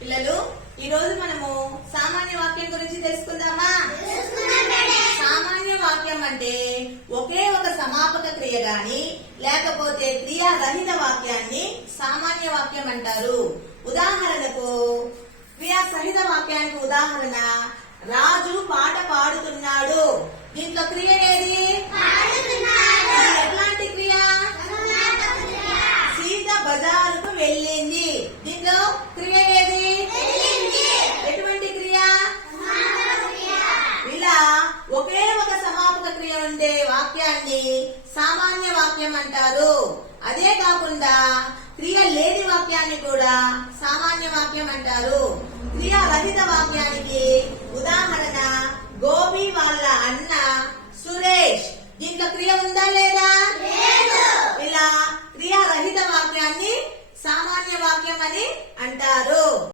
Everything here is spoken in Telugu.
పిల్లలు, ఈ రోజు మనము సామాన్య వాక్యం గురించి తెలుసుకుందామా? సామాన్య వాక్యం అంటే ఒకే ఒక సమాపక క్రియ గాని లేకపోతే క్రియారహిత వాక్యాన్ని సామాన్య వాక్యం అంటారు. ఉదాహరణకు క్రియా సహిత వాక్యానికి ఉదాహరణ రాజు పాట పాడుతున్నాడు. దీంట్లో క్రియ ఏది? ఎట్లాంటి క్రియ? సీత బజారుకు వెళ్ళింది. దీంట్లో క్రియ ఏది? ఎటువంటి క్రియ? ఇలా ఒకే ఒక సమాపక క్రియ ఉండే వాక్యాన్ని సామాన్య వాక్యం అంటారు. అదే కాకుండా క్రియ లేని వాక్యాన్ని కూడా సామాన్య వాక్యం అంటారు. క్రియా రహిత వాక్యానికి ఉదాహరణ గోపి వాళ్ళ అన్న సురేష్. దీంట్లో క్రియ ఉందా లేదా? ఇలా క్రియా రహిత వాక్యాన్ని సామాన్య వాక్యం అని అంటారు.